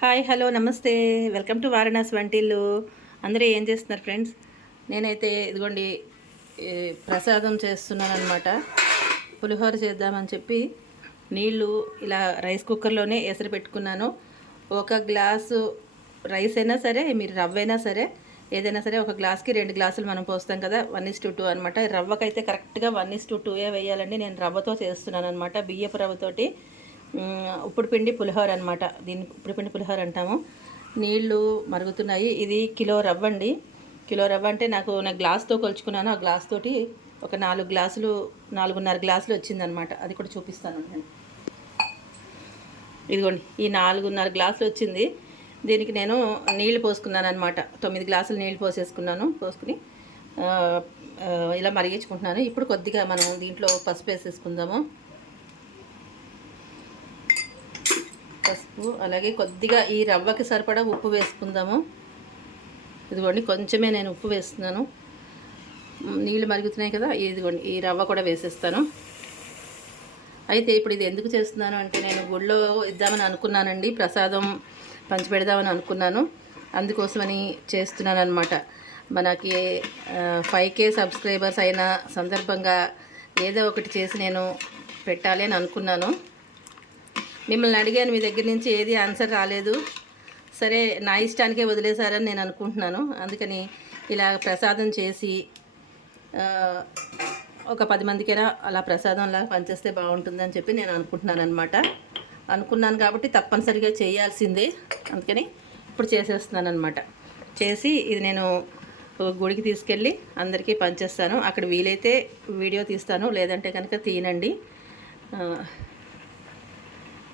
Hi hello నమస్తే. Welcome to Varanasi వంటిల్లు. అందరూ ఏం చేస్తున్నారు ఫ్రెండ్స్? నేనైతే ఇదిగోండి ప్రసాదం చేస్తున్నాను అనమాట. పులిహోర చేద్దామని చెప్పి నీళ్ళు ఇలా రైస్ కుక్కర్లోనే ఎసరు పెట్టుకున్నాను. ఒక గ్లాసు రైస్ అయినా సరే, మీరు రవ్వ అయినా సరే, ఏదైనా సరే ఒక గ్లాస్కి 2 గ్లాసులు మనం పోస్తాం కదా, 1:2 అనమాట. రవ్వకైతే కరెక్ట్గా 1:2 వేయాలండి. నేను రవ్వతో చేస్తున్నాను అనమాట, బియ్యపు రవ్వతోటి. ఉప్పుడు పిండి పులిహోర అనమాట. దీన్ని ఉప్పుడు పిండి పులిహోర అంటాము. నీళ్ళు మరుగుతున్నాయి. ఇది కిలో రవ్వ అండి. కిలో రవ్వ అంటే నాకు గ్లాస్తో కొలుచుకున్నాను. ఆ గ్లాస్ తోటి ఒక 4 గ్లాసులు, 4.5 గ్లాసులు వచ్చిందనమాట. అది కూడా చూపిస్తాను నేను. ఇదిగోండి, ఈ 4.5 గ్లాసులు వచ్చింది. దీనికి నేను నీళ్లు పోసుకున్నాను అనమాట. 9 గ్లాసులు నీళ్ళు పోసుకుని ఇలా మరిగించుకుంటున్నాను. ఇప్పుడు కొద్దిగా మనం దీంట్లో పసుపు వేసేసుకుందాము. పసుపు, అలాగే కొద్దిగా ఈ రవ్వకి సరిపడా ఉప్పు వేసుకుందాము. ఇదిగోండి, కొంచెమే నేను ఉప్పు వేస్తున్నాను. నీళ్ళు మరుగుతున్నాయి కదా, ఇదిగోండి ఈ రవ్వ కూడా వేసేస్తాను. అయితే ఇప్పుడు ఇది ఎందుకు చేస్తున్నాను అంటే, నేను గుళ్ళో ఇద్దామని అనుకున్నానండి, ప్రసాదం పంచిపెడదామని అనుకున్నాను. అందుకోసమని చేస్తున్నాను అనమాట. మనకి 5K సబ్స్క్రైబర్స్ అయిన సందర్భంగా ఏదో ఒకటి చేసి నేను పెట్టాలి అని అనుకున్నాను. మిమ్మల్ని అడిగాను, మీ దగ్గర నుంచి ఏది ఆన్సర్ రాలేదు. సరే, నా ఇష్టానికే వదిలేశారని నేను అనుకుంటున్నాను. అందుకని ఇలా ప్రసాదం చేసి ఒక 10 మందికైనా అలా ప్రసాదంలా పనిచేస్తే బాగుంటుందని చెప్పి నేను అనుకున్నాను కాబట్టి తప్పనిసరిగా చేయాల్సిందే. అందుకని ఇప్పుడు చేసేస్తున్నాను అనమాట. చేసి ఇది నేను గుడికి తీసుకెళ్ళి అందరికీ పంచేస్తాను. అక్కడ వీలైతే వీడియో తీస్తాను, లేదంటే కనుక తీనండి.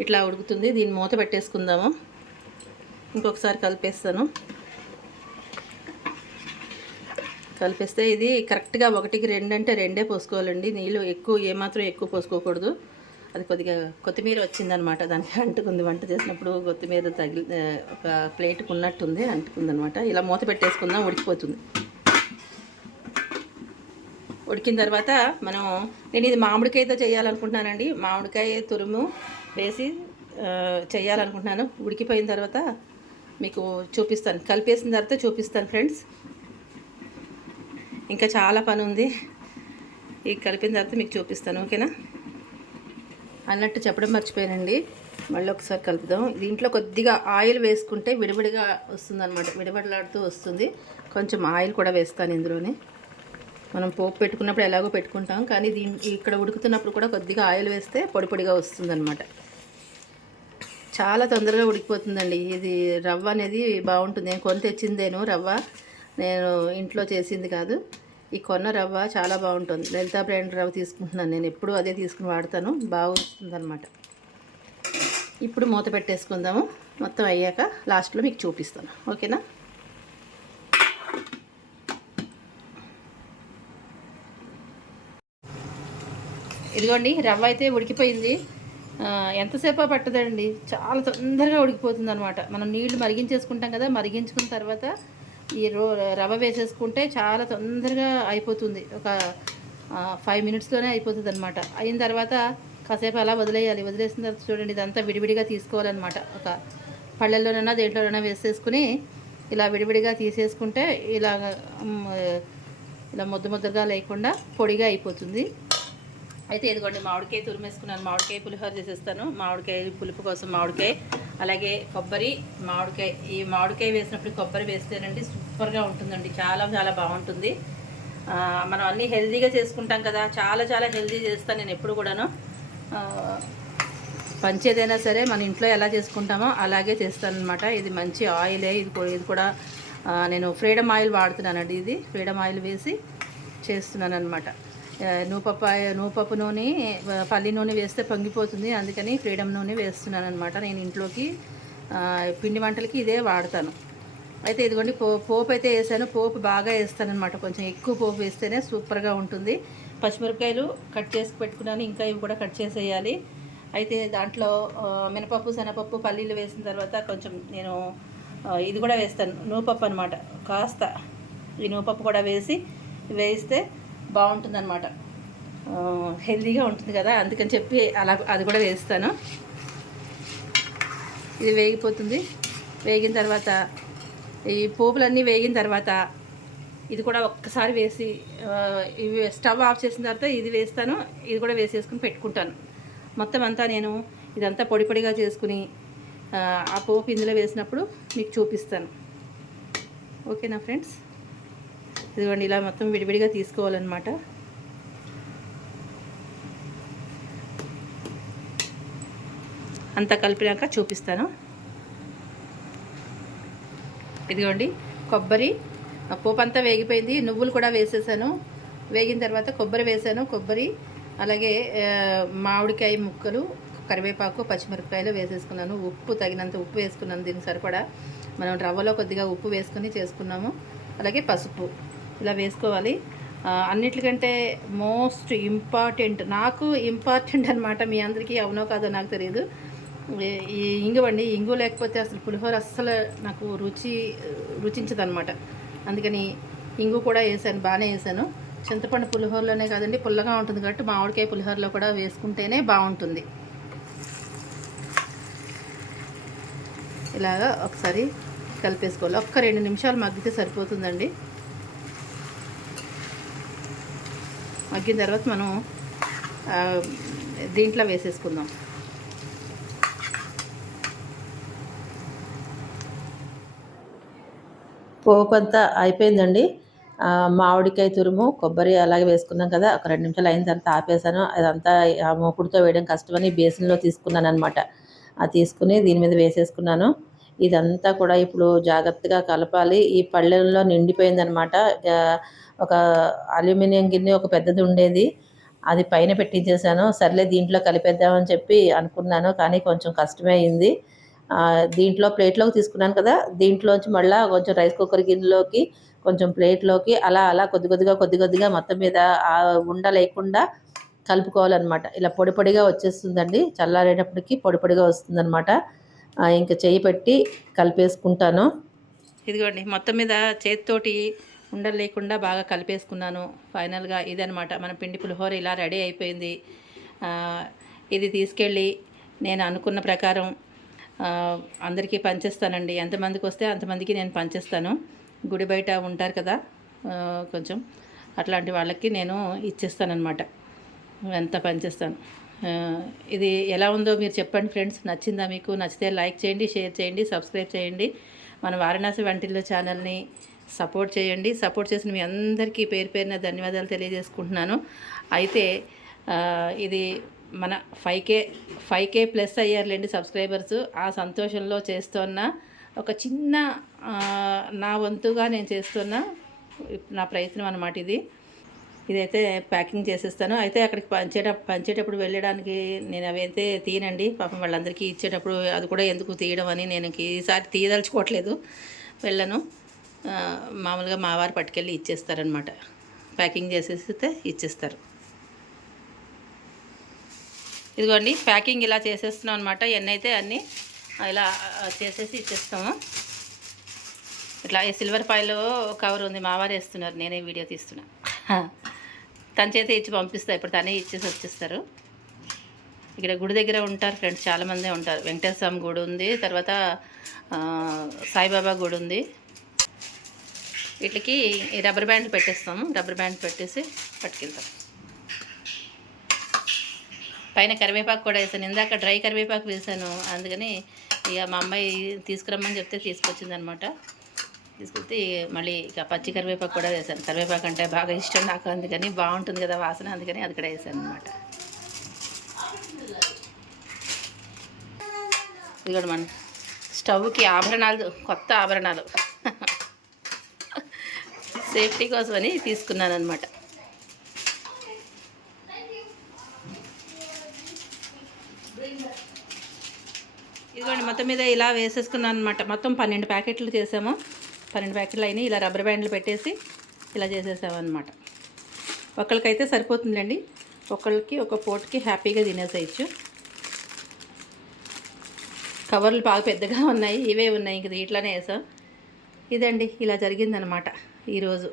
ఇట్లా ఉడుకుతుంది. దీన్ని మూత పెట్టేసుకుందాము. ఇంకొకసారి కలిపేస్తే ఇది కరెక్ట్గా 1కి 2 అంటే 2 పోసుకోవాలండి. నీళ్ళు ఏమాత్రం ఎక్కువ పోసుకోకూడదు. అది కొద్దిగా కొత్తిమీర వచ్చిందనమాట, దానికి అంటుకుంది. వంట చేసినప్పుడు కొత్తిమీర ఒక ప్లేట్కి ఉన్నట్టుంది, అంటుకుందనమాట. ఇలా మూత పెట్టేసుకుందాం, ఉడికిపోతుంది. ఉడికిన తర్వాత నేను ఇది మామిడికాయతో చేయాలనుకుంటున్నానండి. మామిడికాయ తురుము వేసి చేయాలనుకుంటున్నాను. ఉడికిపోయిన తర్వాత మీకు చూపిస్తాను, కలిపేసిన తర్వాత చూపిస్తాను ఫ్రెండ్స్. ఇంకా చాలా పని ఉంది, ఈ కలిపిన తర్వాత మీకు చూపిస్తాను, ఓకేనా? అన్నట్టు చెప్పడం మర్చిపోయానండి, మళ్ళీ ఒకసారి కలుపుదాం. దీంట్లో కొద్దిగా ఆయిల్ వేసుకుంటే విడివిడిగా వస్తుందన్నమాట, విడివడలాడుతూ వస్తుంది. కొంచెం ఆయిల్ కూడా వేస్తాను ఇందులోనే. మనం పోపు పెట్టుకున్నప్పుడు ఎలాగో పెట్టుకుంటాం, కానీ ఇక్కడ ఉడుకుతున్నప్పుడు కూడా కొద్దిగా ఆయిల్ వేస్తే పొడి పొడిగా వస్తుందన్నమాట. చాలా తొందరగా ఉడికిపోతుందండి. ఇది రవ్వ అనేది బాగుంటుంది. నేను కొని తెచ్చిందేను రవ్వ, నేను ఇంట్లో చేసింది కాదు. ఈ కొన్న రవ్వ చాలా బాగుంటుంది. లలితా బ్రాండ్ రవ్వ తీసుకుంటున్నాను నేను, ఎప్పుడూ అదే తీసుకుని వాడతాను, బాగా వస్తుందన్నమాట. ఇప్పుడు మూత పెట్టేసుకుందాము. మొత్తం అయ్యాక లాస్ట్లో మీకు చూపిస్తాను, ఓకేనా? ఇదిగోండి, రవ్వ అయితే ఉడికిపోయింది. ఎంతసేపో పట్టదండి, చాలా తొందరగా ఉడికిపోతుంది అనమాట. మనం నీళ్లు మరిగించేసుకుంటాం కదా, మరిగించుకున్న తర్వాత ఈ రవ్వ వేసేసుకుంటే చాలా తొందరగా అయిపోతుంది. ఒక 5 మినిట్స్లోనే అయిపోతుంది అనమాట. అయిన తర్వాత కాసేపు అలా వదిలేయాలి. వదిలేసిన తర్వాత చూడండి, ఇదంతా విడివిడిగా తీసుకోవాలన్నమాట. ఒక పళ్ళెల్లోనైనా దేంట్లోనైనా వేసేసుకుని ఇలా విడివిడిగా తీసేసుకుంటే ఇలా ముద్దగా లేకుండా పొడిగా అయిపోతుంది. అయితే ఇదిగోండి, మామిడికాయ తురిమేసుకున్నాను. మామిడికాయ పులిహోర చేసేస్తాను. మామిడికాయ పులుపు కోసం మామిడికాయ, అలాగే కొబ్బరి, మామిడికాయ. ఈ మామిడికాయ వేసినప్పుడు కొబ్బరి వేస్తేనండి సూపర్గా ఉంటుందండి, చాలా చాలా బాగుంటుంది. మనం అన్నీ హెల్తీగా చేసుకుంటాం కదా, చాలా చాలా హెల్తీ చేస్తాను నేను ఎప్పుడు కూడాను. పంచేదైనా సరే మన ఇంట్లో ఎలా చేసుకుంటామో అలాగే చేస్తాను అనమాట. ఇది మంచి ఆయిలే. ఇది కూడా నేను ఫ్రీడమ్ ఆయిల్ వాడుతున్నానండి. ఇది ఫ్రీడమ్ ఆయిల్ వేసి చేస్తున్నాను అనమాట. నూపప్పు నూనె, పల్లి నూనె వేస్తే పొంగిపోతుంది, అందుకని ఫ్రీడమ్ నూనె వేస్తున్నాను అనమాట. నేను ఇంట్లోకి పిండి వంటలకి ఇదే వాడతాను. అయితే ఇదిగోండి, పోపు అయితే వేసాను. పోపు బాగా వేస్తానమాట, కొంచెం ఎక్కువ పోపు వేస్తేనే సూపర్గా ఉంటుంది. పచ్చిమిరపకాయలు కట్ చేసి పెట్టుకున్నాను, ఇంకా ఇవి కూడా కట్ చేసేయాలి. అయితే దాంట్లో మినపప్పు, శనగపప్పు, పల్లీలు వేసిన తర్వాత కొంచెం నేను ఇది కూడా వేస్తాను, నూపప్పు అనమాట. కాస్త ఈ నూపప్పు కూడా వేస్తే బాగుంటుందన్నమాట, హెల్తీగా ఉంటుంది కదా, అందుకని చెప్పి అది కూడా వేస్తాను. ఇది వేగిపోతుంది. వేగిన తర్వాత ఈ పోపులన్నీ వేగిన తర్వాత ఇది కూడా ఒక్కసారి వేసి ఇవి స్టవ్ ఆఫ్ చేసిన తర్వాత ఇది వేస్తాను, ఇది కూడా వేసేసుకుని పెట్టుకుంటాను. మొత్తం అంతా నేను ఇదంతా పొడి పొడిగా చేసుకుని ఆ పోపు ఇందులో వేసినప్పుడు మీకు చూపిస్తాను. ఓకేనా ఫ్రెండ్స్? ఇదిగోండి, ఇలా మొత్తం విడివిడిగా తీసుకోవాలన్నమాట. అంతా కలిపినాక చూపిస్తాను. ఇదిగోండి, కొబ్బరి పోపు అంతా వేగిపోయింది. నువ్వులు కూడా వేసేసాను. వేగిన తర్వాత కొబ్బరి వేసాను. కొబ్బరి అలాగే మామిడికాయ ముక్కలు, కరివేపాకు, పచ్చిమిరపకాయలు వేసేసుకున్నాను. ఉప్పు తగినంత ఉప్పు వేసుకున్నాను. దీనికి సరిపడా మనం రవ్వలో కొద్దిగా ఉప్పు వేసుకుని చేసుకున్నాము. అలాగే పసుపు ఇలా వేసుకోవాలి. అన్నిటికంటే మోస్ట్ ఇంపార్టెంట్, నాకు ఇంపార్టెంట్ అనమాట. మీ అందరికీ అవునో కాదో నాకు తెలియదు. ఈ ఇంగువండి. ఇంగు లేకపోతే అసలు పులిహోర అస్సలు నాకు రుచించదనమాట. అందుకని ఇంగు కూడా వేసాను, బాగానే వేసాను. చింతపండు పులిహోరలోనే కాదండి, పుల్లగా ఉంటుంది కాబట్టి మామిడికాయ పులిహోరలో కూడా వేసుకుంటేనే బాగుంటుంది. ఇలాగా ఒకసారి కలిపేసుకోవాలి. ఒక్క 2 నిమిషాలు మగ్గితే సరిపోతుందండి. మగ్గిన తర్వాత మనం దీంట్లో వేసేసుకుందాం. పోపు అంతా అయిపోయిందండి. మామిడికాయ తురుము, కొబ్బరి అలాగే వేసుకున్నాం కదా. ఒక 2 నిమిషాలు అయిన తర్వాత ఆపేసాను. అదంతా ఆ మూకుడుతో వేయడం కష్టమని బేసిన్లో తీసుకున్నాను అనమాట. అది తీసుకుని దీని మీద వేసేసుకున్నాను. ఇదంతా కూడా ఇప్పుడు జాగ్రత్తగా కలపాలి. ఈ పళ్ళెంలో నిండిపోయిందనమాట. ఒక అల్యూమినియం గిన్నె ఒక పెద్దది ఉండేది, అది పైన పెట్టించేసాను. సర్లే దీంట్లో కలిపేద్దామని చెప్పి అనుకున్నాను, కానీ కొంచెం కష్టమే అయింది. దీంట్లో ప్లేట్లోకి తీసుకున్నాను కదా, దీంట్లోంచి మళ్ళీ కొంచెం రైస్ కుక్కర్ గిన్నెలోకి, కొంచెం ప్లేట్లోకి అలా అలా కొద్ది కొద్దిగా మొత్తం మీద ఉండ లేకుండా కలుపుకోవాలన్నమాట. ఇలా పొడి పొడిగా వచ్చేస్తుందండి. చల్లారేటప్పటికి పొడి పొడిగా వస్తుందన్నమాట. ఇంకా చేయి పెట్టి కలిపేసుకుంటాను. ఇదిగోండి, మొత్తం మీద చేతితోటి ఉండలు లేకుండా బాగా కలిపేసుకున్నాను. ఫైనల్గా ఇదనమాట మన పిండి పులిహోర ఇలా రెడీ అయిపోయింది. ఇది తీసుకెళ్ళి నేను అనుకున్న ప్రకారం అందరికీ పంచేస్తానండి. ఎంతమందికి వస్తే అంతమందికి నేను పంచేస్తాను. గుడి బయట ఉంటారు కదా కొంచెం, అట్లాంటి వాళ్ళకి నేను ఇచ్చేస్తానన్నమాట. ఎంత పంచేస్తాను. ఇది ఎలా ఉందో మీరు చెప్పండి ఫ్రెండ్స్. నచ్చిందా మీకు? నచ్చితే లైక్ చేయండి, షేర్ చేయండి, సబ్స్క్రైబ్ చేయండి. మన వారణాసి వంటిల్లు ఛానల్ని సపోర్ట్ చేయండి. సపోర్ట్ చేసిన మీ అందరికీ పేరు పేరున ధన్యవాదాలు తెలియజేసుకుంటున్నాను. అయితే ఇది మన 5K ప్లస్ అయ్యారులేండి సబ్స్క్రైబర్స్. ఆ సంతోషంలో చేస్తున్న ఒక చిన్న నా వంతుగా నేను చేస్తున్న నా ప్రయత్నం అన్నమాట ఇది. ఇదైతే ప్యాకింగ్ చేసేస్తాను. అయితే అక్కడికి పంచేటప్పుడు వెళ్ళడానికి నేను అవైతే తీయనండి. పాపం వాళ్ళందరికీ ఇచ్చేటప్పుడు అది కూడా ఎందుకు తీయడం అని నేను ఈసారి తీయదలుచుకోవట్లేదు. వెళ్ళను. మామూలుగా మా వారు పట్టుకెళ్ళి ఇచ్చేస్తారనమాట. ప్యాకింగ్ చేసేస్తే ఇచ్చేస్తారు. ఇదిగోండి, ప్యాకింగ్ ఇలా చేసేస్తున్నాం అనమాట. ఎన్నైతే అన్నీ ఇలా చేసేసి ఇచ్చేస్తాము. ఇట్లా ఈ సిల్వర్ ఫాయిల్ కవర్ ఉంది, మా వారు వేస్తున్నారు, నేనే వీడియో తీస్తున్నా. తన చేతి ఇచ్చి పంపిస్తా. ఇప్పుడు తనే ఇచ్చేసి వచ్చేస్తారు. ఇక్కడ గుడి దగ్గర ఉంటారు ఫ్రెండ్స్, చాలామందే ఉంటారు. వెంకటేశ్వర స్వామి గుడి ఉంది, తర్వాత సాయిబాబా గుడి ఉంది. వీటికి ఈ రబ్బర్ బ్యాండ్ పెట్టేస్తాము. రబ్బర్ బ్యాండ్ పెట్టేసి పట్టుకెళ్తాం. పైన కరివేపాకు కూడా వేసాను. ఇందాక డ్రై కరివేపాకు వేసాను, అందుకని ఇక మా అమ్మాయి తీసుకురమ్మని చెప్తే తీసుకొచ్చిందనమాట. తీసుకొస్తే మళ్ళీ ఇక పచ్చి కరివేపాకు కూడా వేసాను. కరివేపాకు అంటే బాగా ఇష్టం నాకు, అందుకని బాగుంటుంది కదా వాసన, అందుకని అది కూడా వేసాను అనమాట. ఇది కూడా మన స్టవ్కి ఆభరణాలు, కొత్త ఆభరణాలు సేఫ్టీ కోసమని తీసుకున్నాను అనమాట. ఇదిగోండి, మొత్తం మీద ఇలా వేసేసుకున్నాను అనమాట. మొత్తం 12 ప్యాకెట్లు చేసాము. 12 ప్యాకెట్లు అయినాయి. ఇలా రబ్బర్ బ్యాండ్లు పెట్టేసి ఇలా చేసేసామన్నమాట. ఒకళ్ళకైతే సరిపోతుందండి. ఒకళ్ళకి ఒక పూటకి హ్యాపీగా తినేసేయచ్చు. కవర్లు బాగా పెద్దగా ఉన్నాయి, ఇవే ఉన్నాయి, ఇంక ఇట్లానే వేసాం. ఇదండి, ఇలా జరిగిందనమాట ఈరోజు.